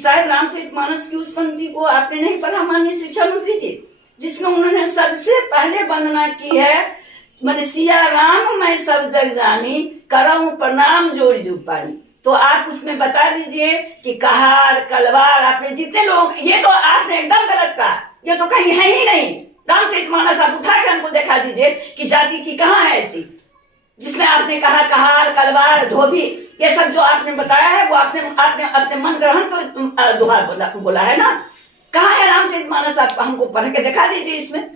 शायद रामचरितमानस की उस पंक्ति को आपने नहीं पढ़ा माननीय शिक्षा मंत्री जी, जिसमें उन्होंने सबसे पहले वंदना की है, मैंने सिया राम मैं सब जग जानी, करऊं प्रणाम जोड़ी जुग पानी। तो आप उसमें बता दीजिए कि कहार कलवार, आपने जितने लोग, ये तो आपने एकदम गलत कहा, ये तो कहीं है ही नहीं। रामचरितमानस आप उठा के हमको दिखा दीजिए कि जाति की कहाँ है ऐसी, जिसमें आपने कहा कहार कलवार धोबी, ये सब जो आपने बताया है वो आपने अपने मन ग्रहण दोहा बोला है ना। कहाँ है रामचरितमानस, आप हमको पढ़ के दिखा दीजिए इसमें।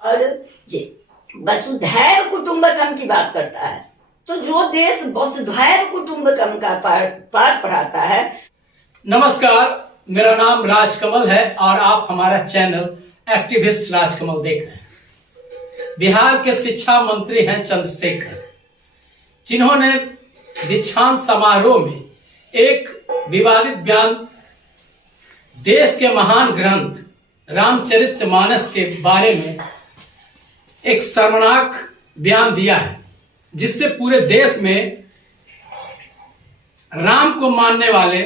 और ये वसुधैव कुटुंबकम की बात करता है, तो जो देश वसुधैव कुटुंबकम का पाठ पढ़ाता है। नमस्कार, मेरा नाम राजकमल है और आप हमारा चैनल एक्टिविस्ट राजकमल देख रहे हैं। बिहार के शिक्षा मंत्री हैं चंद्रशेखर, जिन्होंने दीक्षांत समारोह में एक विवादित बयान देश के महान ग्रंथ रामचरितमानस के बारे में एक शर्मनाक बयान दिया है, जिससे पूरे देश में राम को मानने वाले,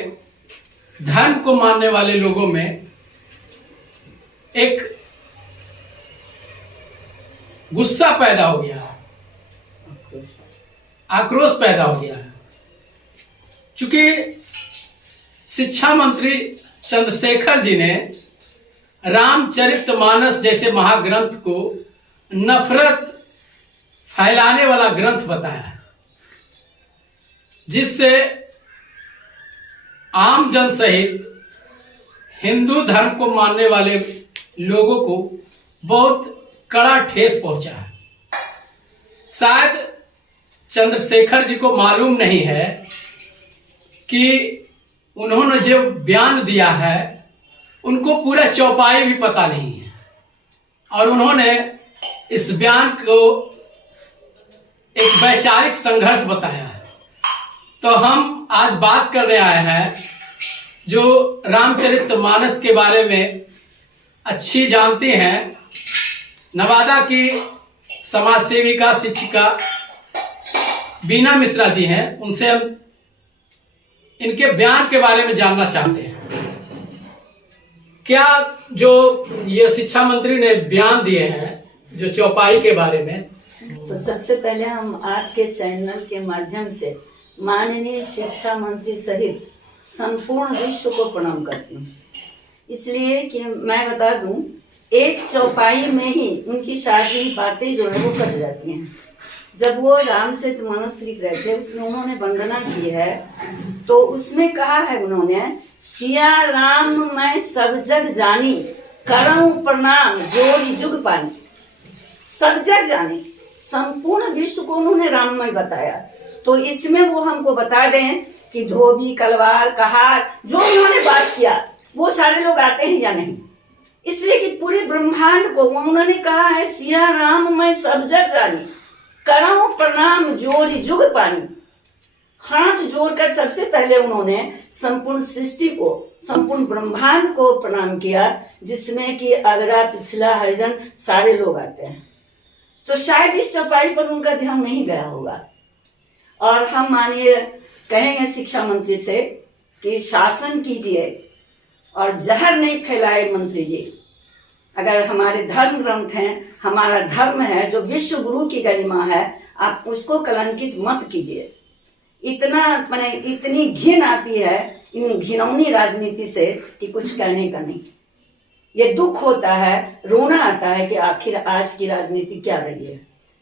धर्म को मानने वाले लोगों में एक गुस्सा पैदा हो गया है, आक्रोश पैदा हो गया है। चूंकि शिक्षा मंत्री चंद्रशेखर जी ने रामचरितमानस जैसे महाग्रंथ को नफरत फैलाने वाला ग्रंथ बताया, जिससे आम जन सहित हिंदू धर्म को मानने वाले लोगों को बहुत कड़ा ठेस पहुंचा है। शायद चंद्रशेखर जी को मालूम नहीं है कि उन्होंने जो बयान दिया है उनको पूरा चौपाई भी पता नहीं है, और उन्होंने इस बयान को एक वैचारिक संघर्ष बताया है। तो हम आज बात करने आए हैं जो रामचरितमानस के बारे में अच्छी जानती हैं, नवादा की समाज सेविका शिक्षिका बीना मिश्रा जी हैं। उनसे हम इनके बयान के बारे में जानना चाहते हैं। क्या जो ये शिक्षा मंत्री ने बयान दिए हैं जो चौपाई के बारे में, तो सबसे पहले हम आपके चैनल के माध्यम से माननीय शिक्षा मंत्री सहित संपूर्ण विश्व को प्रणाम करती हूँ, इसलिए कि मैं बता दूं, एक चौपाई में ही उनकी सारी बातें जो है वो कट जाती हैं। जब वो रामचरितमानस लिख रहे थे, उसमें उन्होंने वंदना की है, तो उसमें कहा है उन्होंने, सिया राम मैं सब जग जानी, करऊं प्रणाम जोड़ी जुग पानी। सब जग जानी, संपूर्ण विश्व को उन्होंने राममय बताया। तो इसमें वो हमको बता दें कि धोबी कलवार कहार जो उन्होंने बात किया वो सारे लोग आते हैं या नहीं, इसलिए कि पूरे ब्रह्मांड को उन्होंने कहा है, सिया राम मैं सब जग जानी, करऊं प्रणाम जोड़ी जुग पानी। हाथ जोड़कर सबसे पहले उन्होंने संपूर्ण सृष्टि को, संपूर्ण ब्रह्मांड को प्रणाम किया, जिसमें कि अगरा पिछला हरिजन सारे लोग आते हैं। तो शायद इस चौपाई पर उनका ध्यान नहीं गया होगा। और हम मानिए कहेंगे शिक्षा मंत्री से कि शासन कीजिए और जहर नहीं फैलाए मंत्री जी। अगर हमारे धर्म ग्रंथ हैं, हमारा धर्म है जो विश्व गुरु की गरिमा है, आप उसको कलंकित मत कीजिए। इतना माने इतनी घिन आती है इन घिनौनी राजनीति से कि कुछ कहने का नहीं। ये दुख होता है, रोना आता है कि आखिर आज की राजनीति क्या रही है।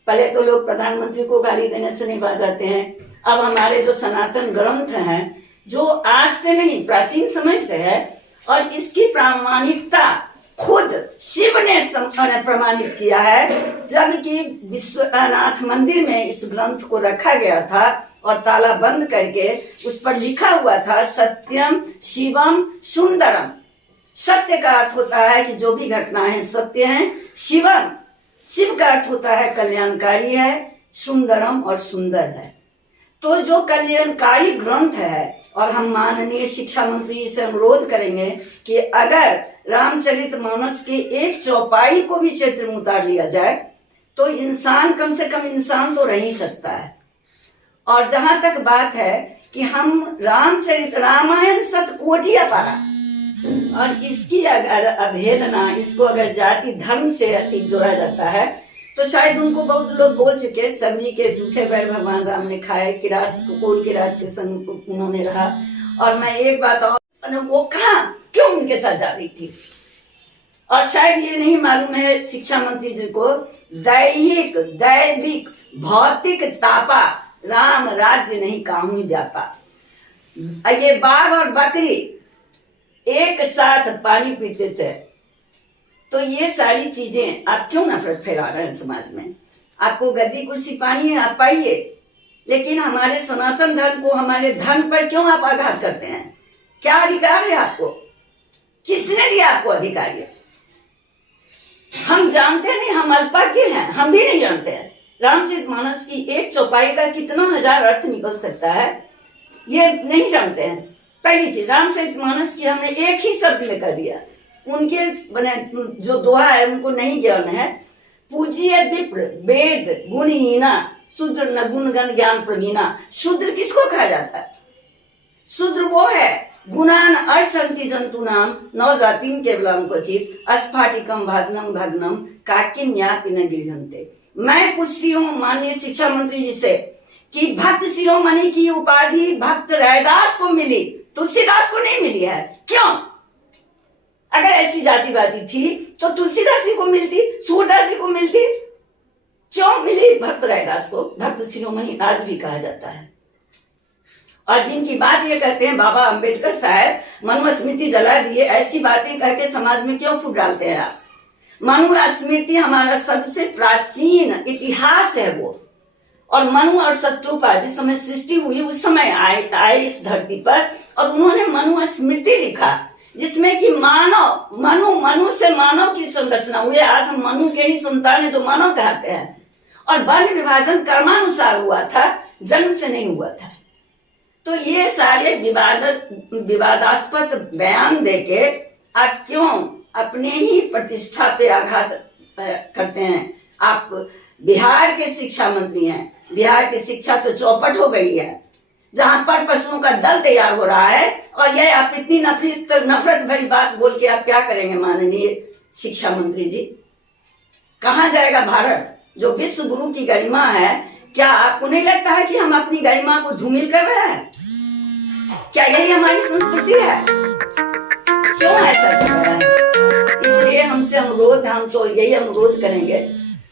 पहले तो लोग प्रधानमंत्री को गाली देने से नहीं बाज जाते हैं, अब हमारे जो सनातन ग्रंथ हैं, जो आज से नहीं प्राचीन समय से है, और इसकी प्रामाणिकता खुद शिव ने प्रमाणित किया है। जबकि विश्वनाथ मंदिर में इस ग्रंथ को रखा गया था और ताला बंद करके उस पर लिखा हुआ था, सत्यम शिवम सुंदरम। सत्य का अर्थ होता है कि जो भी घटनाएं सत्य हैं। शिवम, शिव का अर्थ होता है कल्याणकारी है, सुंदरम और सुंदर है। तो जो कल्याणकारी ग्रंथ है, और हम माननीय शिक्षा मंत्री से अनुरोध करेंगे कि अगर रामचरितमानस के एक चौपाई को भी चरित्र में उतार लिया जाए तो इंसान कम से कम इंसान तो रह ही सकता है। और जहां तक बात है कि हम रामचरित रामायण शतकोटि अपारा, और इसकी अगर अवहेलना, इसको अगर जाति धर्म से अधिक जोड़ा जाता है तो शायद उनको बहुत लोग बोल चुके, सब्जी के जूठे पैर भगवान राम ने खाए, किरात कोल किरात के संग उन्होंने रहा। और मैं एक बात और, वो कहा क्यों उनके साथ जा रही थी, और शायद ये नहीं मालूम है शिक्षा मंत्री जी को, दैहिक दैविक भौतिक तापा राम राज्य नहीं काहू व्यापा। ये बाघ और बकरी एक साथ पानी पीते थे, तो ये सारी चीजें आप क्यों नफरत फैला रहे हैं समाज में? आपको गद्दी कुर्सी पानी है, आप पाइए, लेकिन हमारे सनातन धर्म को, हमारे धर्म पर क्यों आप आघात करते हैं? क्या अधिकार है आपको? किसने दिया आपको अधिकार? ये हम जानते नहीं, हम अल्पज्ञ हैं, हम भी नहीं जानते हैं। रामचरितमानस की एक चौपाई का कितना हजार अर्थ निकल सकता है, ये नहीं जानते हैं। पहली चीज, रामचरितमानस की हमने एक ही शब्द लेकर दिया, उनके जो दोहा है उनको नहीं ज्ञान है। पूजिए विप्र वेद गुणहीना, शूद्र न गुण गण ज्ञान प्रवीणा। शूद्र किसको कहा जाता है? शूद्र वो है गुणान अर्चन्ति जंतु नाम नवजातिम केवलम क्वचित अस्फाटिकम भाजनम भग्नम काकिन्यापि न गृह्णन्ते। मैं पूछती हूँ माननीय शिक्षा मंत्री जी से कि भक्त शिरोमणि की उपाधि भक्त रैदास को मिली, तुलसीदास को नहीं मिली है, क्यों? अगर ऐसी जातिवादी थी तो तुलसीदास जी को मिलती, सूरदास जी को मिलती, क्यों मिली भक्त रैदास को? भक्त शिरोमणि आज भी कहा जाता है। और जिनकी बात ये कहते हैं बाबा अंबेडकर साहब मनुस्मृति जला दिए, ऐसी बातें कह के समाज में क्यों फूट डालते हैं आप? मनुस्मृति हमारा सबसे प्राचीन इतिहास है वो, और मनु और शत्रुपा जिस समय सृष्टि हुई उस समय आए इस धरती पर, और उन्होंने मनुस्मृति लिखा जिसमें कि मनु से मानव की संरचना हुई। आज हम मनु के ही संतान है जो मानव कहते हैं, और वर्ण विभाजन कर्मानुसार हुआ था, जन्म से नहीं हुआ था। तो ये सारे विवादास्पद बयान देके आप क्यों अपने ही प्रतिष्ठा पे आघात करते हैं? आप बिहार के शिक्षा मंत्री हैं, बिहार की शिक्षा तो चौपट हो गई है, जहां पर पशुओं का दल तैयार हो रहा है, और यह आप इतनी नफरत भरी बात बोल के आप क्या करेंगे माननीय शिक्षा मंत्री जी? कहां जाएगा भारत जो विश्व गुरु की गरिमा है? क्या आपको नहीं लगता है कि हम अपनी गरिमा को धूमिल कर रहे हैं? क्या यही हमारी संस्कृति है? क्यों ऐसा कर रहे हैं? इसलिए हमसे अनुरोध, हम तो यही अनुरोध करेंगे,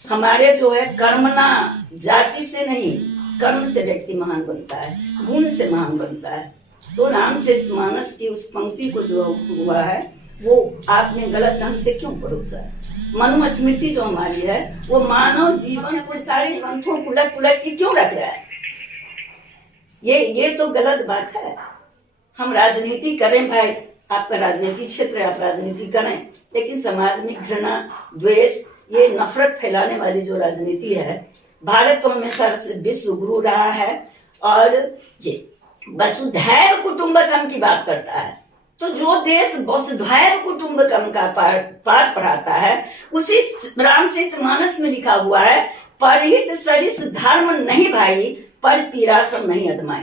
हमारे जो है कर्मना, जाति से नहीं कर्म से व्यक्ति महान बनता है, गुण से महान बनता है। तो रामचरितमानस की उस पंक्ति को जो हुआ है वो आपने गलत ढंग से क्यों परोसा है? मनुस्मृति जो हमारी है वो मानव जीवन को सारे ग्रंथों उलट पुलट के क्यों रख रहा है? ये तो गलत बात है। हम राजनीति करें भाई, आपका राजनीति क्षेत्र है, आप राजनीति करें, लेकिन समाज में घृणा, द्वेष, ये नफरत फैलाने वाली जो राजनीति है, भारत तो हमेशा विश्व गुरु रहा है, और ये वसुधैव कुटुंबकम की बात करता है। तो जो देश वसुधैव कुटुंबकम का पाठ पढ़ाता है, उसी रामचरितमानस में लिखा हुआ है, परहित सरिस धर्म नहीं भाई, पर पीड़ा सब नहीं अदमाई।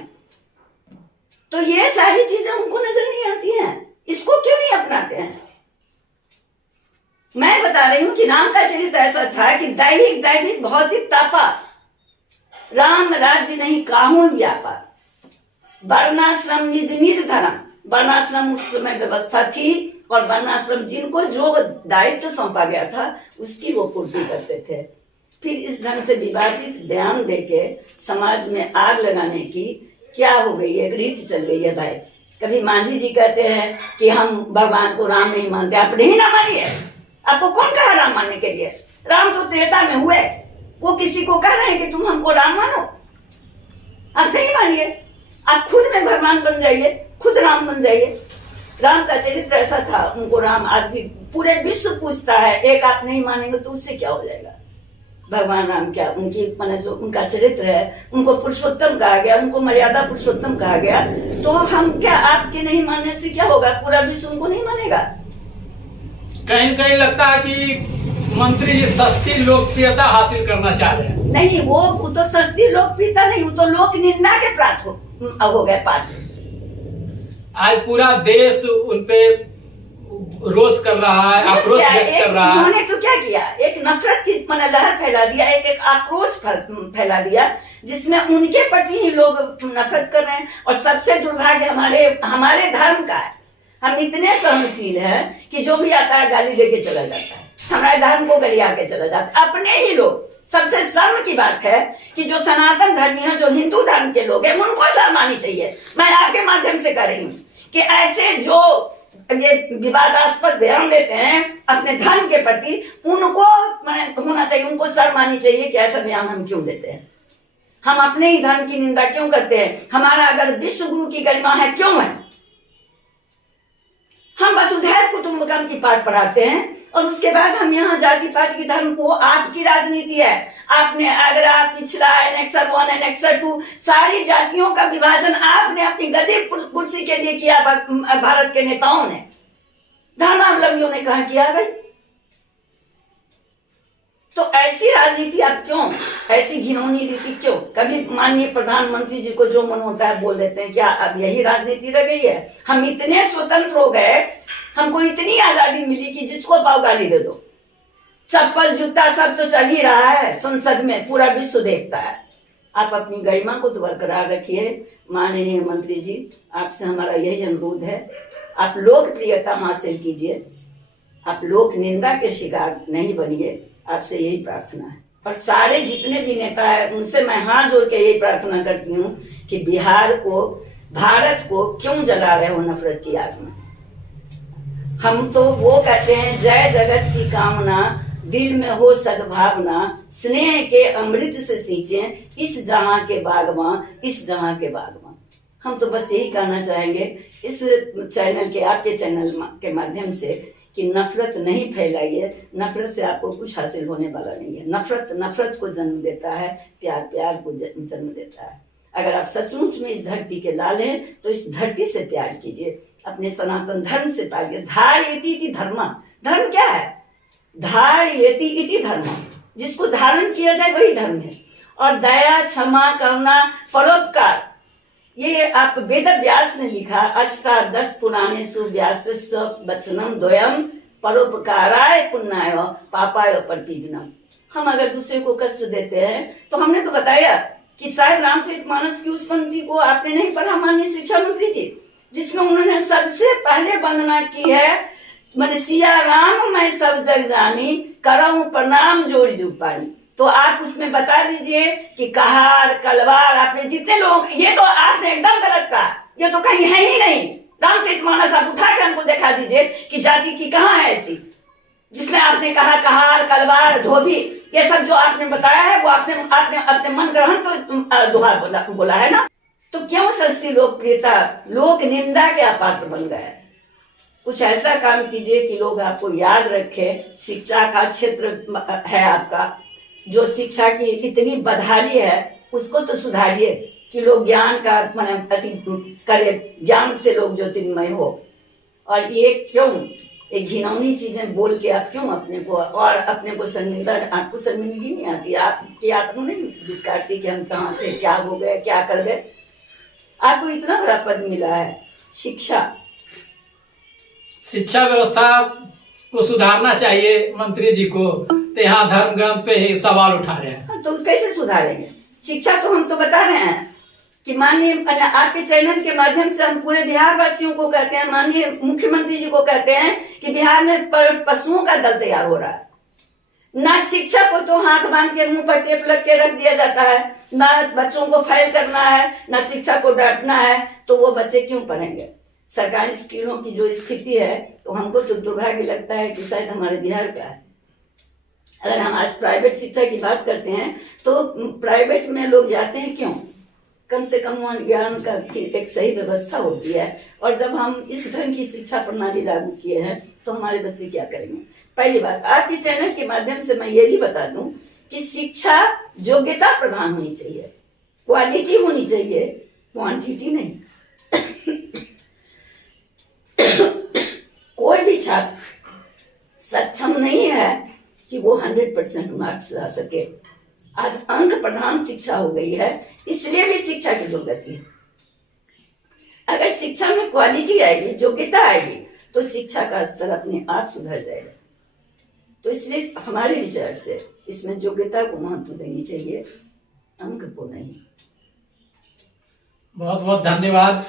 तो ये सारी चीजें उनको नजर नहीं आती हैं, इसको क्यों नहीं अपनाते हैं? मैं बता रही हूं कि राम का चरित्र ऐसा था कि दैहिक दैविक भौतिक तापा राम राज्य नहीं काहू व्यापा। वर्णाश्रम निज निज धर्म, वर्णाश्रम उस समय व्यवस्था थी, और वर्णाश्रम जिनको जो दायित्व सौंपा गया था उसकी वो पूर्ति करते थे। फिर इस ढंग से विवादित बयान देके समाज में आग लगाने की क्या हो गई है? एक रीति चल गई है भाई। कभी मांझी जी कहते हैं कि हम भगवान को राम नहीं मानते, आप नहीं ना मानिए। आपको कौन कहा राम मानने के लिए? राम तो त्रेता में हुए, वो किसी को कह रहे हैं कि तुम हमको राम मानो? आप नहीं मानिए, आप खुद में भगवान बन जाइए, खुद राम बन जाइए। राम का चरित्र ऐसा था, उनको राम आज भी पूरे विश्व पूछता है, एक आप नहीं मानेंगे तो उससे क्या हो जाएगा? भगवान राम क्या, उनकी माने जो उनका चरित्र है, उनको पुरुषोत्तम कहा गया, उनको मर्यादा पुरुषोत्तम कहा गया, तो हम क्या, आपके नहीं मानने से क्या होगा? पूरा विश्व उनको नहीं मानेगा। कहीं कहीं लगता है कि मंत्री जी सस्ती लोकप्रियता हासिल करना चाह रहे हैं। नहीं, वो तो सस्ती लोकप्रियता नहीं, वो तो लोक निंदा के प्राप्त हो। हो गए पात्र। आज पूरा देश उनपे रोष कर रहा है, आक्रोश व्यक्त कर रहा है। उन्होंने तो क्या किया, एक नफरत की लहर फैला दिया, एक आक्रोश फैला दिया, जिसमें उनके प्रति ही लोग नफरत कर रहे हैं। और सबसे दुर्भाग्य हमारे धर्म का है, हम इतने सहनशील हैं कि जो भी आता है गाली देके चला जाता है, हमारे धर्म को गलिया के चला जाता है, अपने ही लोग। सबसे शर्म की बात है कि जो सनातन धर्मी है, जो हिंदू धर्म के लोग हैं, उनको शर्म आनी चाहिए। मैं आपके माध्यम से कह रही हूँ कि ऐसे जो ये विवादास्पद बयान देते हैं अपने धर्म के प्रति, उनको होना चाहिए, उनको शर्म आनी चाहिए कि ऐसा बयान हम क्यों देते हैं, हम अपने ही धर्म की निंदा क्यों करते हैं। हमारा अगर विश्व गुरु की गरिमा है, क्यों है? हम वसुधैव कुटुंबकम की पाठ पढ़ाते हैं और उसके बाद हम यहाँ जाति पात की धर्म को, आपकी राजनीति है, आपने अगरा पिछड़ा एनेक्सर 1 एनेक्सर 2 सारी जातियों का विभाजन आपने अपनी गदी कुर्सी के लिए किया। भारत के नेताओं ने, धर्मावलंबियों ने कहा किया भाई। तो ऐसी राजनीति आप क्यों, ऐसी घिनौनी रीति क्यों? कभी माननीय प्रधानमंत्री जी को जो मन होता है बोल देते हैं। क्या अब यही राजनीति रह गई है? हम इतने स्वतंत्र हो गए, हमको इतनी आजादी मिली कि जिसको पाओ गाली दे दो, चप्पल जूता सब तो चल ही रहा है संसद में, पूरा विश्व देखता है। आप अपनी गरिमा को तो बरकरार रखिए। माननीय मंत्री जी, आपसे हमारा यही अनुरोध है, आप लोकप्रियता हासिल कीजिए, आप लोक निंदा के शिकार नहीं बनिए, आपसे यही प्रार्थना है। और सारे जितने भी नेता है उनसे मैं हाथ जोड़ के यही प्रार्थना करती हूँ कि बिहार को, भारत को क्यों जला रहे हो नफरत की आग में। हम तो वो कहते हैं, जय जगत की कामना, दिल में हो सद्भावना, स्नेह के अमृत से सींचे इस जहां के बागवां, इस जहां के बागवां। हम तो बस यही कहना चाहेंगे इस चैनल के, आपके चैनल के माध्यम से, कि नफरत नहीं फैलाइए। नफरत से आपको कुछ हासिल होने वाला नहीं है। नफरत नफरत को जन्म देता है, प्यार प्यार को जन्म देता है। अगर आप सचमुच में इस धरती के लाल हैं तो इस धरती से प्यार कीजिए, अपने सनातन धर्म से प्यार कीजिए। धारयति इति धर्म, धर्म क्या है? धारयति इति धर्म, जिसको धारण किया जाए वही धर्म है। और दया, क्षमा, करुणा, परोपकार, ये आप वेद व्यास ने लिखा, अष्टादश पुराणेषु व्यासस्य वचनम द्वयम परोपकाराय पुण्याय पापाय परपीडनम। हम अगर दूसरे को कष्ट देते हैं तो हमने तो बताया कि शायद रामचरितमानस की उस पंक्ति को आपने नहीं पढ़ा माननीय शिक्षा मंत्री जी, जिसमें उन्होंने सबसे पहले वंदना की है, मन सिया राम मैं सब जग जानी, करऊं प्रणाम जोड़ी जुग पानी। तो आप उसमें बता दीजिए कि कहार, कलवार, आपने जितने लोग, ये तो आपने एकदम गलत कहा, ये तो कहीं है ही नहीं। रामचरितमानस आप उठा के हमको दिखा दीजिए कि जाति की कहाँ है ऐसी, जिसमें आपने कहा कहार, कलवार, धोबी, ये सब जो आपने बताया है वो आपने अपने मन ग्रहण तो दोहा बोला है ना। तो क्यों सस्ती लोकप्रियता, लोक निंदा के अपात्र बन गए? कुछ ऐसा काम कीजिए कि लोग आपको याद रखें। शिक्षा का क्षेत्र है आपका, जो शिक्षा की इतनी बदहाली है उसको तो सुधारिए कि लोग ज्ञान का अति करे, ज्ञान से लोग ज्योतिर्मय हो। और ये क्यों एक घिनौनी चीजें बोल के आप क्यों अपने को, और अपने को शर्मिंदा, आपको शर्मिंदगी नहीं आती, आपकी आत्मा नहीं दुष्कारती कि हम कहाँ थे, क्या हो गए, क्या कर गए। आपको इतना बड़ा पद मिला है, शिक्षा व्यवस्था को सुधारना चाहिए मंत्री जी को, तो यहाँ धर्म ग्रंथ पे एक सवाल उठा रहे हैं। तो कैसे सुधारेंगे शिक्षा? तो हम तो बता रहे हैं कि माननीय आपके चैनल के माध्यम से हम पूरे बिहार वासियों को कहते हैं, माननीय मुख्यमंत्री जी को कहते हैं कि बिहार में पशुओं का दल तैयार हो रहा है। ना शिक्षा को तो हाथ बांध के मुंह पर टेप लग के रख दिया जाता है, ना बच्चों को फेल करना है, ना शिक्षा को डांटना है, तो वो बच्चे क्यों पढ़ेंगे? सरकारी स्कूलों की जो स्थिति है, तो हमको तो दुर्भाग्य लगता है कि शायद हमारे बिहार का है। अगर हम आज प्राइवेट शिक्षा की बात करते हैं तो प्राइवेट में लोग जाते हैं क्यों? कम से कम वहाँ ज्ञान का एक सही व्यवस्था होती है। और जब हम इस ढंग की शिक्षा प्रणाली लागू किए हैं तो हमारे बच्चे क्या करेंगे? पहली बात, आपके चैनल के माध्यम से मैं ये भी बता दूं कि शिक्षा योग्यता प्रधान होनी चाहिए, क्वालिटी होनी चाहिए, क्वांटिटी नहीं। कोई भी छात्र सक्षम नहीं है कि वो 100% मार्क्स ला सके। आज अंक प्रधान शिक्षा हो गई है, इसलिए भी शिक्षा की दुर्गति है। अगर शिक्षा में क्वालिटी आएगी, योग्यता आएगी, तो शिक्षा का स्तर अपने आप सुधर जाएगा। तो इसलिए हमारे विचार से इसमें योग्यता को महत्व देनी चाहिए, अंक को नहीं। बहुत बहुत धन्यवाद।